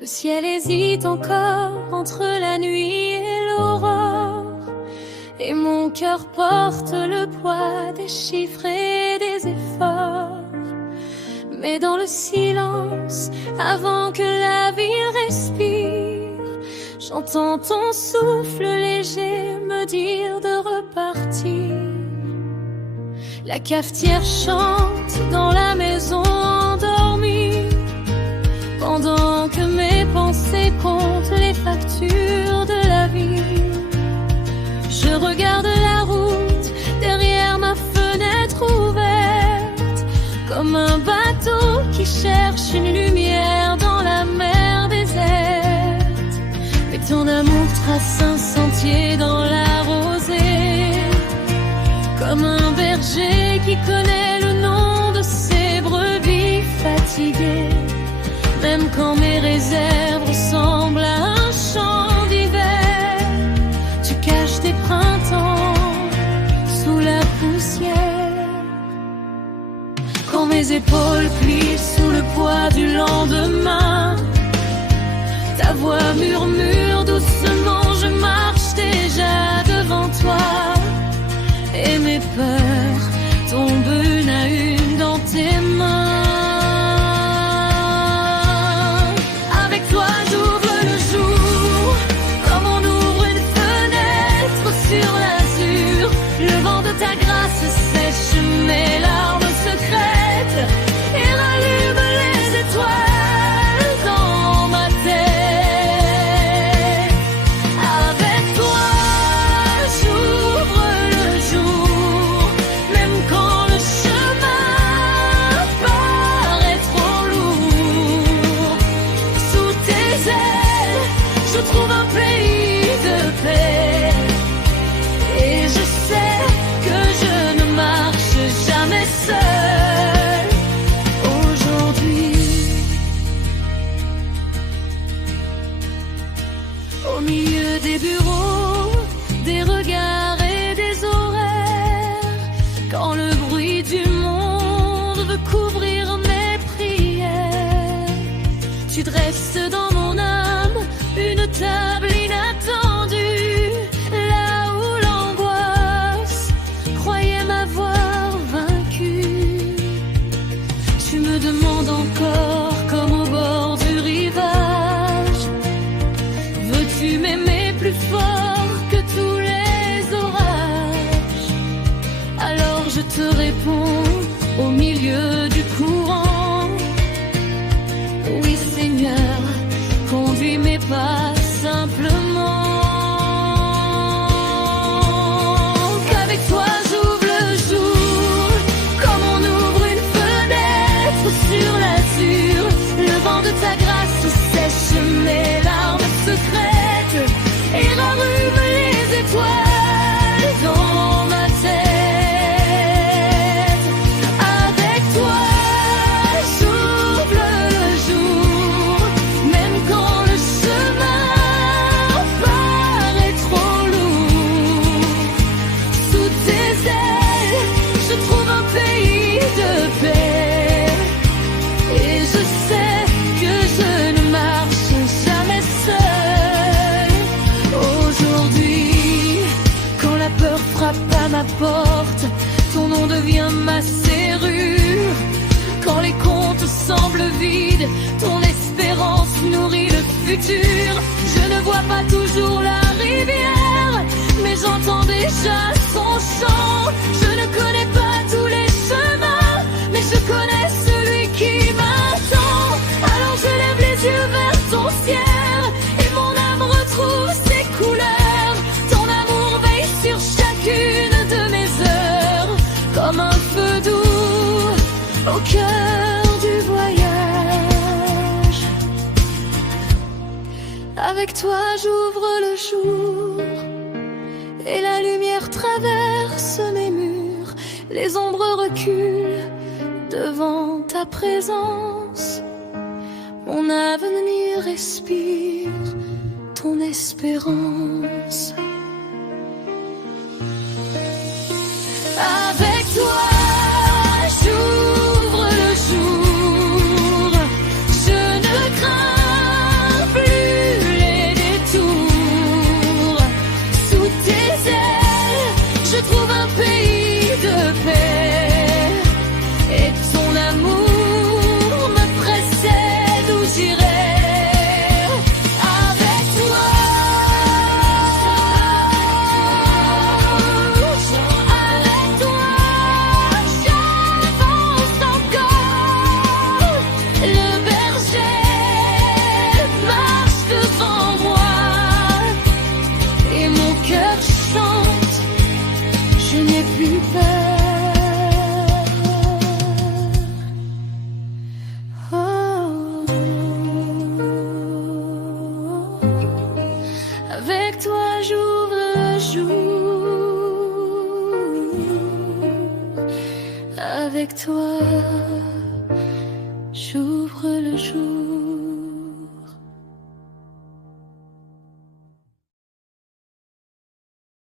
Le ciel hésite encore entre la nuit et l'aurore, et mon cœur porte le poids des chiffres et des efforts. Mais dans le silence, avant que la ville respire, j'entends ton souffle léger me dire de repartir. La cafetière chante dans la maison endormie, pendant que mes pensées comptent les factures de la vie. Je regarde la route derrière ma fenêtre ouverte, comme un bateau qui cherche une lumière dans la mer déserte. Mais ton amour trace un sentier dans la rosée, comme un berger qui connaît le nom de ses brebis fatiguées. Même quand mes réserves ressemblent à un champ d'hiver, tu caches tes printemps sous la poussière. Quand mes épaules plient sous le poids du lendemain, ta voix murmure doucement, je marche déjà devant toi. Et mes peurs tombent une à une dans tes mains. Avec toi j'ouvre le jour, comme on ouvre une fenêtre sur l'azur. Le vent de ta grâce sèche mes larmes secrètes et rallume les étoiles dans ma tête. Avec toi j'ouvre le jour, même quand le chemin paraît trop lourd. Sous tes ailes, je trouve un pays de paix, et je sais que je ne marche jamais seul aujourd'hui. Au milieu des bureaux, des regards et des horaires, quand le bruit du monde veut couvrir mes prières, tu dresses dans mon âme une table inattendue, là où l'angoisse croyait m'avoir vaincu. Tu me demandes encore comme au bord du rivage, veux-tu m'aimer plus fort que tous les orages? Alors je te réponds au milieu du courant, oui Seigneur, conduis mes pas simplement. Qu'avec toi j'ouvre le jour, comme on ouvre une fenêtre sur l'azur. Le vent de ta grâce sèche mes larmes secrètes et rallume les étoiles dans ma tête. Avec toi j'ouvre le jour, même quand le chemin paraît trop lourd. Sous tes ailes, je trouve un pays de paix, et je sais que je ne marche jamais seul aujourd'hui. Quand la peur frappe à ma porte, ton nom devient ma serrure. Quand les comptes semblent vides, ton espérance nourrit le futur. Je ne vois pas toujours la rivière, mais j'entends déjà son chant. Je ne connais pas tous les chemins, mais je connais celui qui m'attend. Alors je lève les yeux vers ton ciel, et mon âme retrouve ses couleurs. Ton amour veille sur chacune de mes heures, comme un feu doux au cœur du voyage. Avec toi j'ouvre le jour, et la lumière traverse mes murs. Les ombres reculent devant ta présence. Mon avenir respire ton espérance. Avec toi j'ouvre le jour, je ne crains cœur chante, je n'ai plus peur. Oh. Avec toi j'ouvre le jour, avec toi